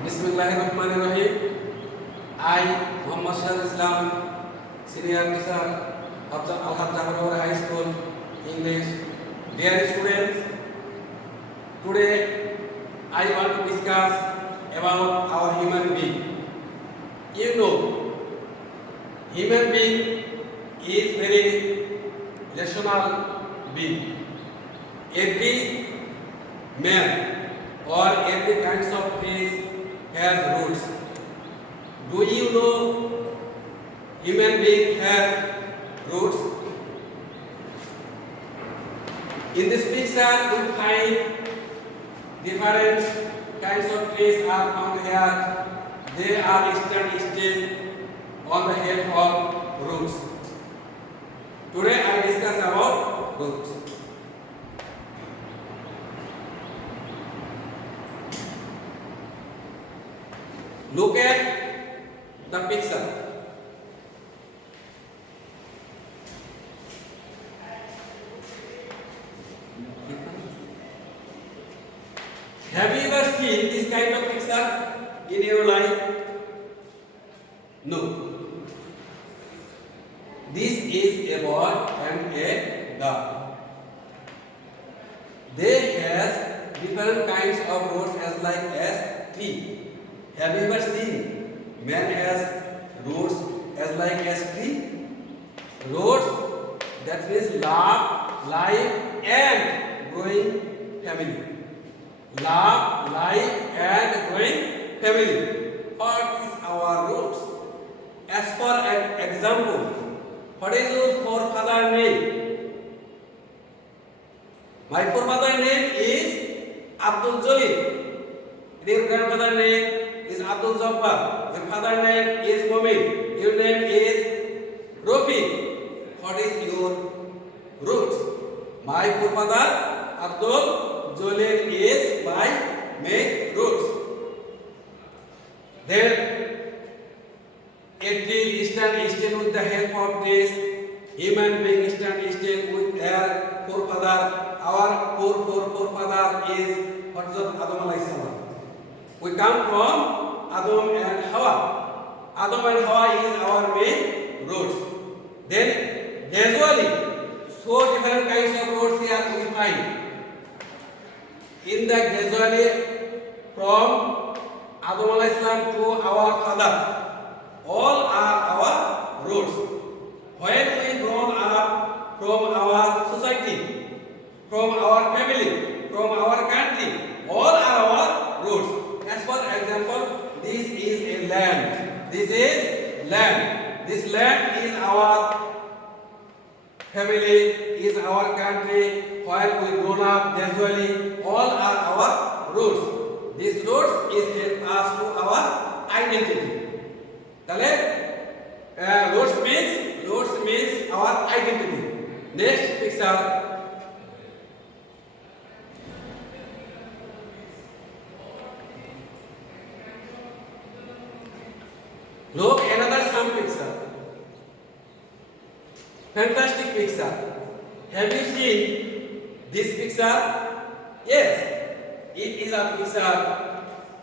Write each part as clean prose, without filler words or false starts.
Bismillahirrahmanirrahim. I, Muhammad Shahid Islam, Senior Teacher of the Al-Haq Jabarur High School, English. Dear students, today I want to discuss about our human being. You know, human being is very rational being. Every man or every kinds of trees has roots. Do you know human being have roots? In this picture we find different kinds of trees are found here. They are stand still on the head of roots. Today I discuss about roots. Look at the picture. Have you ever seen this kind of picture in your life? No. This is a boy and a dog. They has different kinds of roots as tree. Have you ever seen man has roots as tree? Roots that means love, life and growing family. Love, life and growing family. What is our roots? As for an example, what is your forefather name? My forefather name is Abdul Jalil. Your grandfather name is Abdul Jabbar. Your father name is Momin. Your name is Rafi. What is your roots? My forefather Abdul Jalil is my main roots. Then a tree stand still with the help of this. Human being stand still with their forefather. Our forefather is what is Adam alayhi salam. We come from Adam and Hawa. Adam and Hawa is our main roots. Then gradually, so different kinds of roots here we find. In the gradually from Adam alayhi salam to our father, all are our roots. When we grown up from our society, from our family, from our country, all are our roots. As for example, this is a land. This is land. This land is our family, is our country. While we grown up gradually, all are our roots. These roots is help us to our identity. Roots means our identity. Next picture. Look another some picture. Fantastic picture. Have you seen this picture? Yes. It is a picture.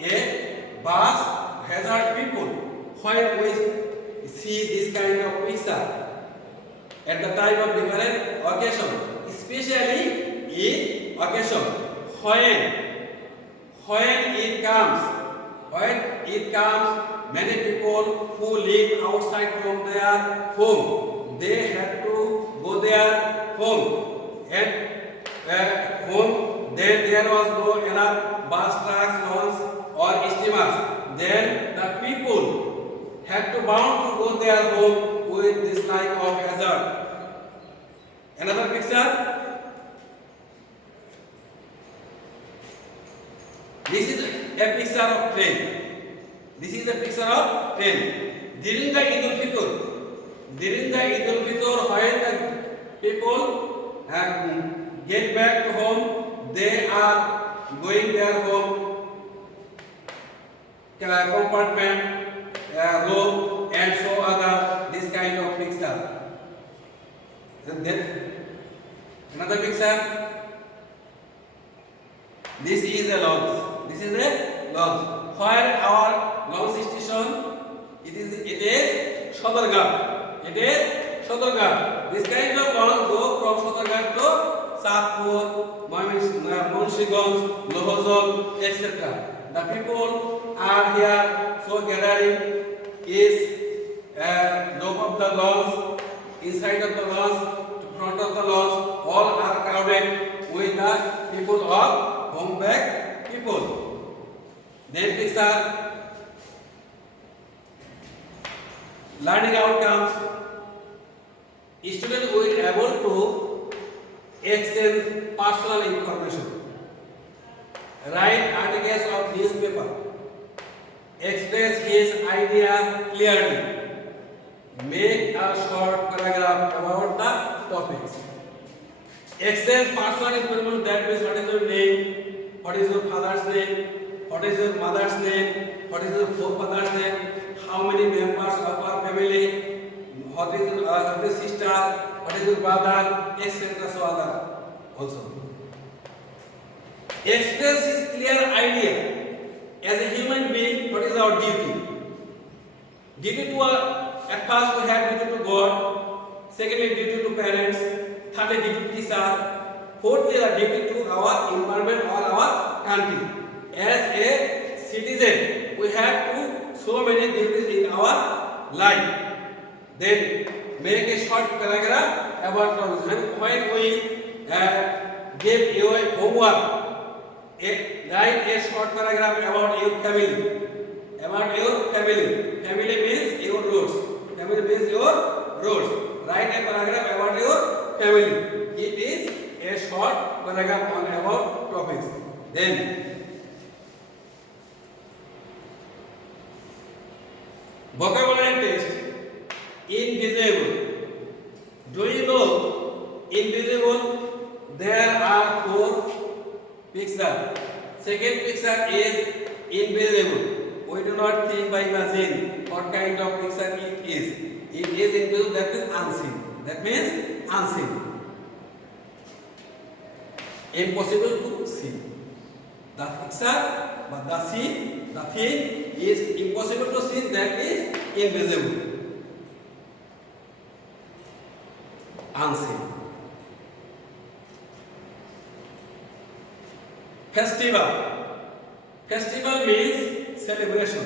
A bus hazard people. When we see this kind of picture at the time of different occasion, especially in occasion when it comes, many people who live outside from their home, they have to go their home. At home, then there was no enough bus trucks, lorries or steamers. Then the people have to bound to go their home with this type of hazard. Another picture. This is a picture of train. This is a picture of train. During the Eid al-Fitr, when the people get back to home, they are going their home, compartment, room, and so other. This kind of picture. Then another picture. This is a launch. Where our launch station? It is Sodargarh. It is Sodargarh. This kind of launch go from Sodargarh to Satpur, Munsiganj, Lohojol, etc. The people are here, so gathering is top of the launch, inside of the launch, to front of the launch, all are crowded with the people of Homeback people. Then picture learning outcomes. Students will be able to exchange personal information, write articles of newspaper, express his idea clearly, make a short paragraph about the topics. Exchange personal information, that means what is your name, what is your father's name, what is your mother's name, what is your forefather's name, how many members of our family, what is your sister, what is your brother, etc. So other also. Express his clear idea. As a human being, what is our duty? Duty to at first we have duty to God, secondly duty to parents, thirdly duty to teacher, fourthly duty to our environment or our country. As a citizen, we have to so many duties in our life. Then make a short paragraph about when we give you homework. Write a short paragraph about your family. About your family. Family means your roots. Family means your roots. Write a paragraph about your family. It is a short paragraph on about topics. Then vocabulary test. Invisible. Do you know invisible? There are 4 pictures. Second picture is invisible. We do not think by imagine what kind of picture it is. It is invisible, that means unseen. That means unseen. Impossible to see. The picture, but the scene, the thing is impossible to see, that is invisible. Unseen. Festival. Festival means celebration.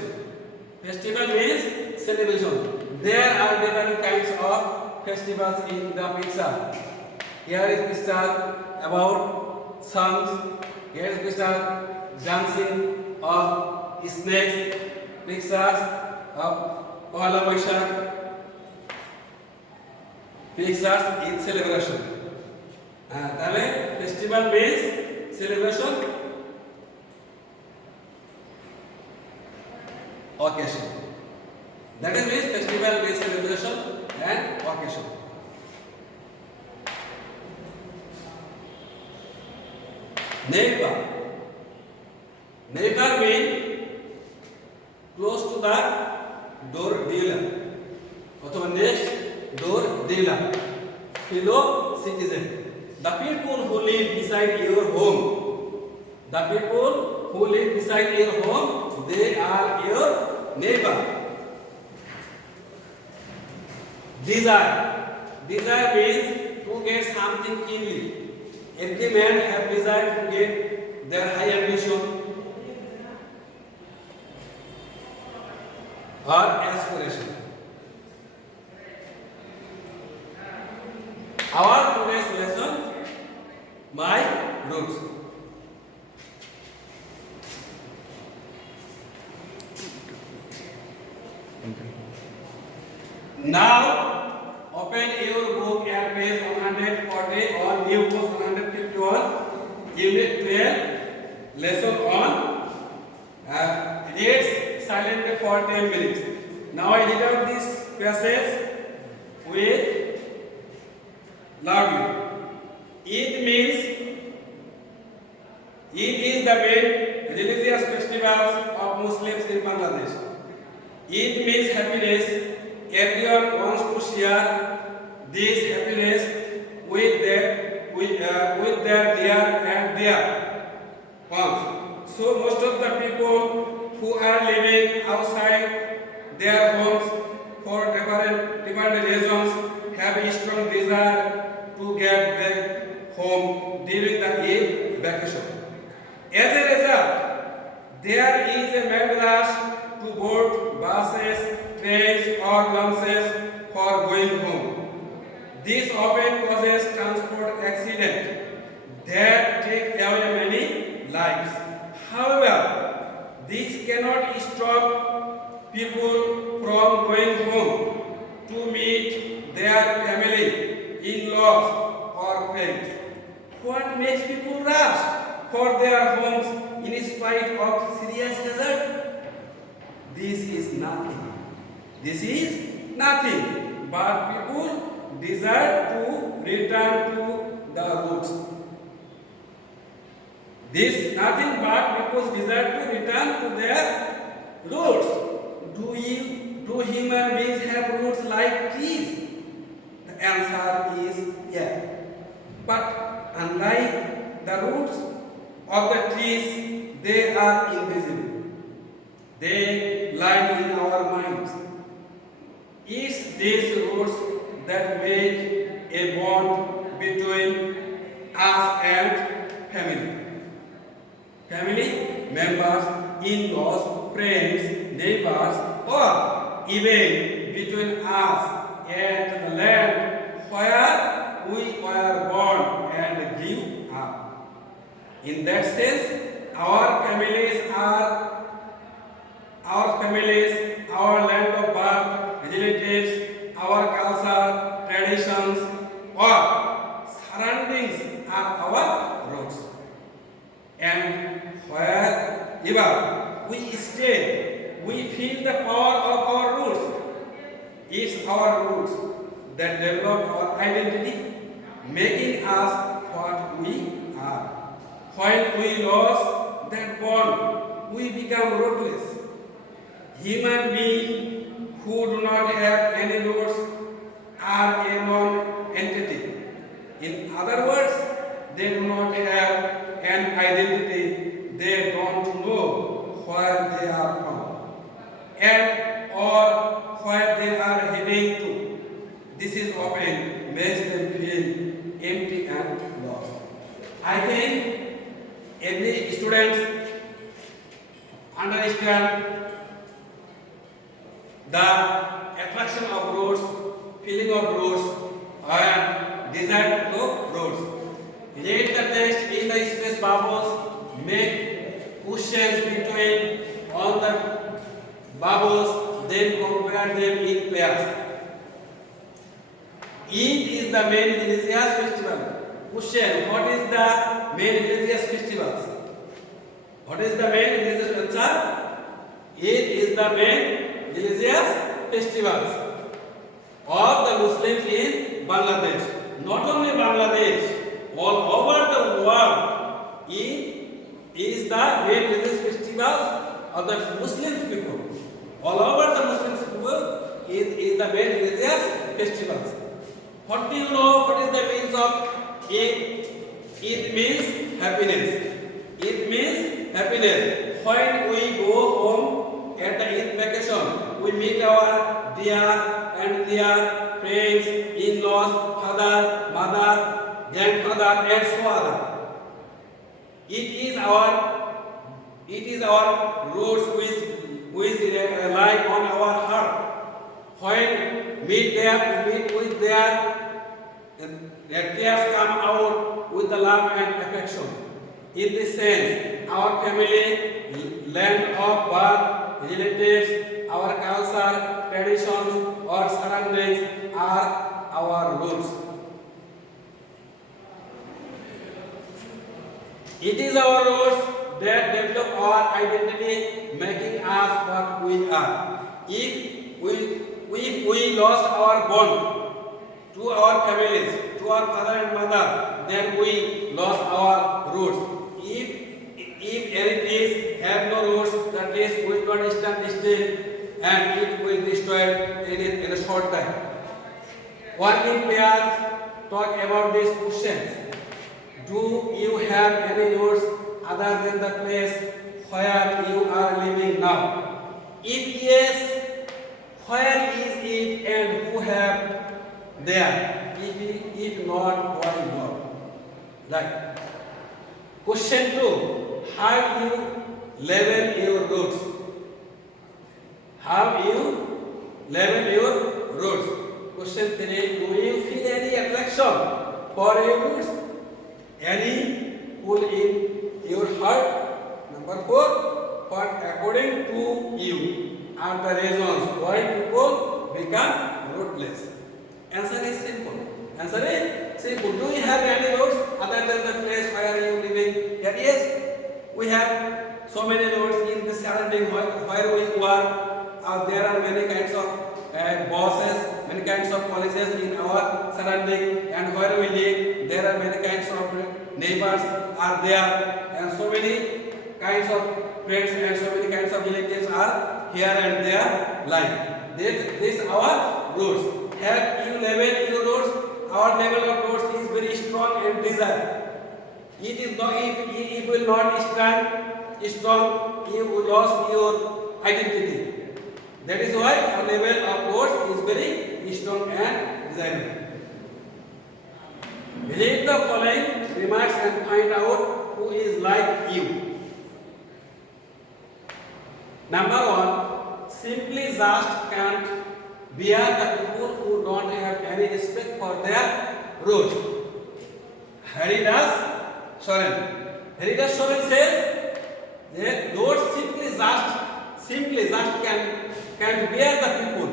Festival means celebration. There are different kinds of festivals in the picture. Here is picture about songs. Here is picture dancing of snakes. Pictures of Poila Boishakh. Pictures in celebration. তাহলে festival means celebration, occasion. That is means festival means celebration and occasion. Neighbor. Neighbor means close to the door dealer. অথবা next door dealer. Fellow citizen. The people who live beside your home. The people who live beside your home, they are your neighbor. Desire. Desire means to get something keenly. Every man have desire to get their high ambition or aspiration. Our today's lesson, my roots. Now open your book at page 140 or new post 151, unit 12, lesson on read silently for 10 minutes. Now I read out this passage with loudly. Eid is the main religious festivals of Muslims in Bangladesh. Eid means happiness. Everyone wants to share this happiness with their near and dear ones. So most of the people who are living outside their homes for different reasons have a strong desire to get back home during the Eid vacation. As a result, there is a mad rush to board buses, trains or buses for going home. This often causes transport accidents that take away many lives. However, this cannot stop people from going home to meet their family, in-laws or friends. What makes people rush for their homes in spite of serious hazard? This is nothing. This is nothing but people desire to return to the roots. This nothing but people's desire to return to their roots. Do human beings have roots like trees? The answer is yes. But unlike the roots of the trees, they are invisible. They lie in our minds. It's these roots that make a bond between us and family. Family members, in-laws, friends, neighbors, or even between us and the land where we were born and grew up. In that sense, our families, our land of birth, relatives, our culture, traditions, or surroundings are our roots. And wherever we stay, we feel the power of our roots. It's our roots that develop our identity, making us what we are. When we lose that bond, we become rootless. Human beings who do not have any roots are a non-entity. In other words, they do not have an identity. They don't know where they are from and or where they are heading to. This is often makes them feel empty and lost. I think every student understand the attraction of roots, feeling of roots, and desire to roots. Read the text in the space bubbles, make questions between all the bubbles, then compare them in pairs. Eid is the main religious festival. Question: what is the main religious festivals? What is the main religious festival? Eid is the main religious festivals of the Muslims in Bangladesh. Not only Bangladesh, all over the world, Eid is the main religious festivals of the Muslim people. All over the Muslim people, Eid is the main religious festivals. What do you know? What is the meaning of Eid? Eid means happiness. Eid means happiness. When we go home at the Eid vacation, we meet our dear and dear friends, in-laws, father, mother, grandfather, and so on. It is our roots which lie on our heart. When meet with their tears come out with the love and affection. In this sense, our family, land of birth, relatives, our culture, traditions, or surroundings are our roots. It is our roots that develop our identity, making us what we are. If we lost our bond to our families, to our father and mother, then we lost our roots. If any have no roots, the trees will not stand still and it will destroy in a short time. Working pairs talk about these questions. Do you have any roots other than the place where you are living now? If yes, where is it and who have there? If not, why not? Right. Question 2. How you level your roads? How you level your roads? Question 3. Do you feel any attraction for your roads? Any pull in your heart? Number 4. What according to you are the reasons why people become roadless? Answer is simple. Answer is simple. Do you have any roads other than the place where you are living? Yes, we have so many roads in the surrounding where we work. There are many kinds of bosses, many kinds of colleges in our surrounding, and where we live, there are many kinds of neighbors are there, and so many kinds of friends and so many kinds of relatives are here and there lying. This our roads. Have you level your roads? Our level of roads is very strong and desired. It is not. It will not stand strong. You will lose your identity. That is why our level of roads is very strong and desirable. Read the following remarks and find out who is like you. Number 1. Simply just can't bear the people who don't have any respect for their roads. Haridas Soren says that roads simply just can't bear the people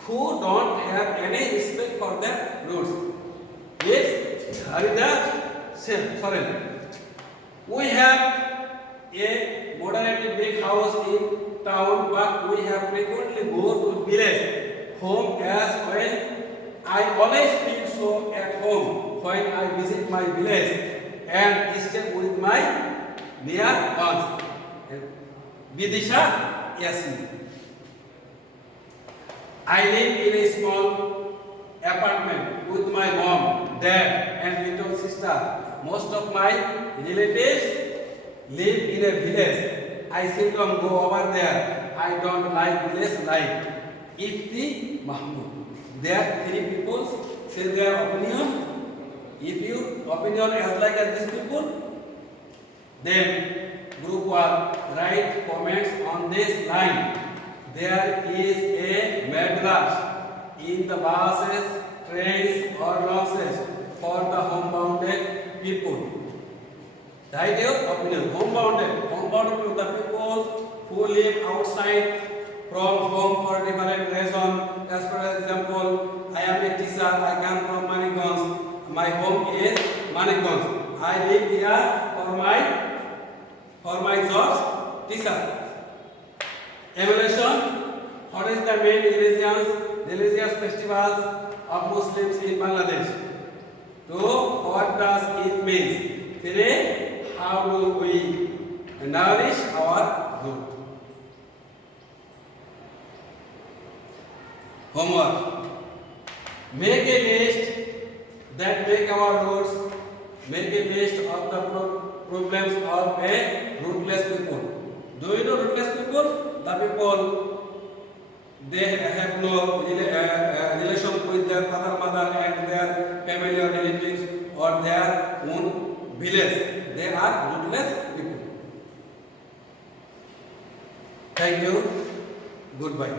who don't have any respect for their roads. Yes, Haridas Soren. We have a moderately big house in town, but we have frequently go to village home as well. I always feel so at home when I visit my village and stay with my near ones. Vidisha Yasmin. I live in a small apartment with my mom, dad, and little sister. Most of my relatives live in a village. I seldom go over there. I don't like village life. Ifti Mahmood. There 3 people say their opinion. If your opinion is like as these people, then group 1 write comments on this line. There is a madras in the buses, trains or buses for the homebounded people. Write your opinion. Homebounded people, the people who live outside from home for different reason. As for example, I am a teacher. I come from Maniganj. My home is Maniganj. I live here for my jobs, teacher. Evaluation. What is the main religious festivals of Muslims in Bangladesh? 2. What does it mean? 3. How do we nourish our root? Homework. Make a list that make our roads. Make a list of the problems of a rootless people. Do you know rootless people? The people, they have no relation with their father, mother and their family or relatives or their own village. They are rootless people. Thank you. Goodbye.